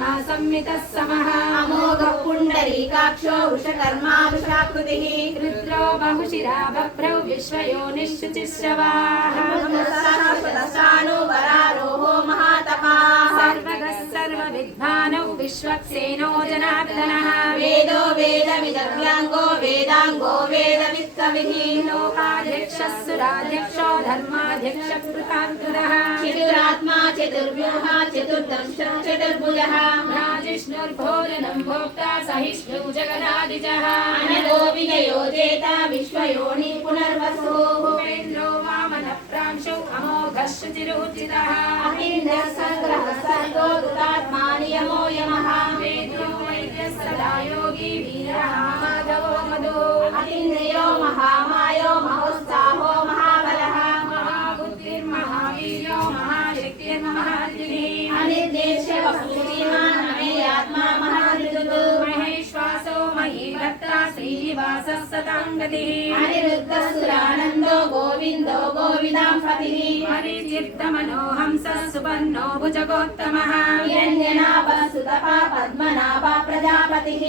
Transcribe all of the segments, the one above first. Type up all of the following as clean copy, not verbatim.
आत्मा संमितः समः अमोघः पुण्डरीकाक्षो वृषकर्मा वृषाकृतिः रुद्रो बहुशिरा बभ्रौ विश्वयोनिश्चुचिश्रवाः वरारोहो महातपाः सर्वगः सर्वविद्वानौ विश्वक्सेनो जनार्दनः वेदो वेदविदव्यांगो वेदांगो वेदवित्कविः लोकाध्यक्षः सुराध्यक्षो धर्माध्यक्षः कृतान्तुरः चतुरात्मा चतुर्व्यूहा चतुर्दंशः चतुर्भुजः राजिष्णुर्भोजनं भोक्ता सहिष्णुः जगदादिजः अनलो विजयो जेता विश्वयोनि पुनर्वसुः भूपेन्द्रो वामनप्रांशौ अमोघः शुचिरुचितः अहिन्द्रः सङ्ग्रहः सर्गो दुरात्मा नियमो यमः वेदो वैद्यः सदा योगी वीरः माधवो मधुः अतीन्द्रियो महामायो महोत्साहो महाबलः महाबुद्धिर्महावीर्यो महाशक्तिर्महाद्युः अनिर्देश्य वपुश्रीमान् अमेयात्मा महामृदुः महेश्वासो महीभक्ता श्रीनिवासः सताङ्गतिः अनिरुद्धसुरानन्दो गोविन्दो गोविदाम्पतिः परिचित्तमनोहंसः सुपर्णो भुजगोत्तमः निरञ्जनाभः सुतपा पद्मनाभः प्रजापतिः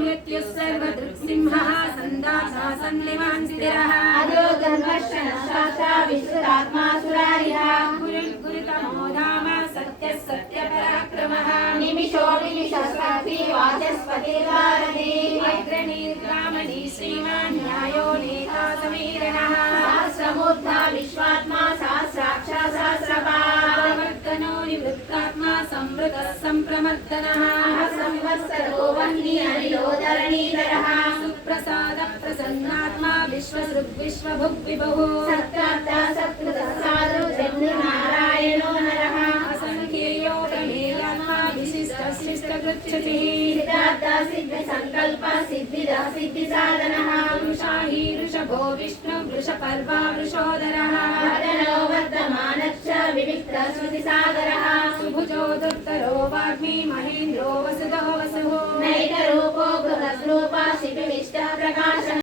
मृत्युः सर्वदृक्सिंहः सन्दासा सन्निवान् स्थिरः अजो जन्मश्चनः शास्त्रा विश्रुतात्मा सुरारिः गुरुतमो धाम सत्यः सत्यपराक्रमः निमिषो निमिषस्कर्त्री वाचस्पतिर्वारधि अग्रणीर्ग्रामणी श्रीमान् न्यायो नेता समीरणः सहस्रमूर्धा विश्वात्मा सहस्राक्षा सहस्रपावर्तनो निवृत्तात्मा संवृतः सम्प्रमर्दनः संवत्सरो वह्नि अनिलो धरणीधरः सुप्रसादः प्रसन्नात्मा विश्वभुग्विभुः सत्कार्ता सत्कृतः साधु चन्द्रनारायणो नरः असङ्ख्येयो प्रमेयात्मा विशिष्टः शिष्टकृच्छतिः सिद्धार्था सिद्धिसङ्कल्पः सिद्धिदः सिद्धिसाधनः वृषाही वृषभो विष्णु वृषपर्वा वृषोदरः वदनो वर्तमानश्च विविक्तः श्रुतिसागरः सुभुजो दुर्धरो वाग्मी महेन्द्रो वसुधो वसुः नैकरूपो बृहद्रूपः शिपिविष्टः प्रकाशः